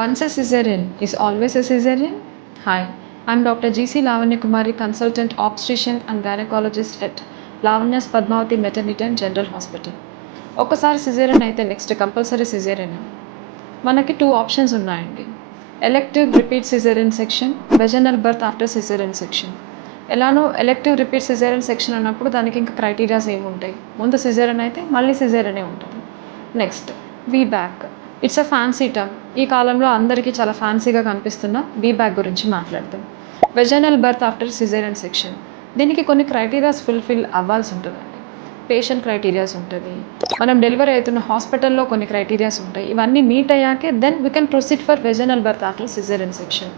Once a cesarean is always a cesarean? Hi, I'm Dr. G.C. Lavanya Kumari, consultant obstetrician and gynecologist at Lavanya's Padmavati Maternity and General Hospital. ఒకసారి caesarean అయితే next compulsory caesarean. మనకి 2 options ఉన్నాయండి. Elective repeat caesarean section, vaginal birth after caesarean section. ఎలానో elective repeat caesarean section అన్నప్పుడు దానికి ఇంకా criterias ఏమి ఉంటాయి, ముందు సిజేరియన్ అయితే మళ్ళీ సిజేరియనే ఉంటుంది. Next VBAC, it's a fancy term. ఈ కాలంలో అందరికీ చాలా ఫ్యాన్సీగా కనిపిస్తున్న వీబ్యాక్ గురించి మాట్లాడతాం. Vaginal birth after caesarean section, దీనికి కొన్ని క్రైటీరియాస్ ఫుల్ఫిల్ అవ్వాల్సి ఉంటుందండి. పేషెంట్ క్రైటీరియాస్ ఉంటుంది, మనం డెలివరీ అవుతున్న హాస్పిటల్లో కొన్ని క్రైటీరియాస్ ఉంటాయి. ఇవన్నీ మీట్ అయ్యాకే then we can proceed for vaginal birth after caesarean section.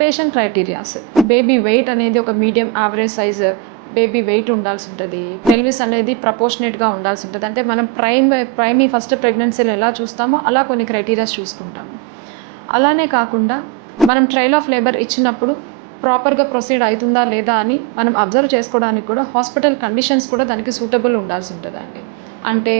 Patient criterias, baby weight అనేది ఒక medium average size baby weight ఉండాల్సి ఉంటుంది. పెల్విస్ అనేది ప్రపోర్షనేట్గా ఉండాల్సి ఉంటుంది. అంటే మనం ప్రైమీ ఫస్ట్ ప్రెగ్నెన్సీలో ఎలా చూస్తామో అలా కొన్ని క్రైటీరియాస్ చూసుకుంటాము. అలానే కాకుండా మనం ట్రయల్ ఆఫ్ లేబర్ ఇచ్చినప్పుడు ప్రాపర్గా ప్రొసీడ్ అవుతుందా లేదా అని మనం అబ్జర్వ్ చేసుకోవడానికి కూడా హాస్పిటల్ కండిషన్స్ కూడా దానికి సూటబుల్ ఉండాల్సి ఉంటుందండి. అంటే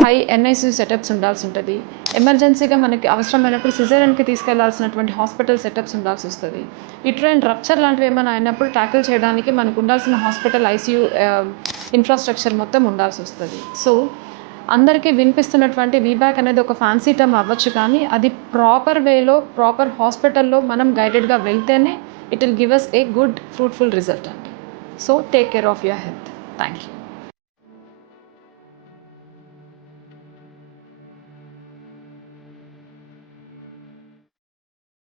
హై ఎన్ఐసియు సెటప్స్ ఉండాల్సి ఉంటుంది. ఎమర్జెన్సీగా మనకి అవసరమైనప్పుడు సిజేరియన్కి తీసుకెళ్లాల్సినటువంటి హాస్పిటల్ సెటప్స్ ఉండాల్సి వస్తుంది. యూట్రైన్ రప్చర్ లాంటివి ఏమైనా అయినప్పుడు ట్యాకిల్ చేయడానికి మనకు ఉండాల్సిన హాస్పిటల్ ఐసీయూ ఇన్ఫ్రాస్ట్రక్చర్ మొత్తం ఉండాల్సి వస్తుంది. సో అందరికీ వినిపిస్తున్నటువంటి వీబ్యాక్ అనేది ఒక ఫ్యాన్సీ టర్మ్ అవ్వచ్చు, కానీ అది ప్రాపర్ వేలో ప్రాపర్ హాస్పిటల్లో మనం గైడెడ్గా వెళ్తేనే it will give us a good fruitful result అండి. So take care of your health. Thank you.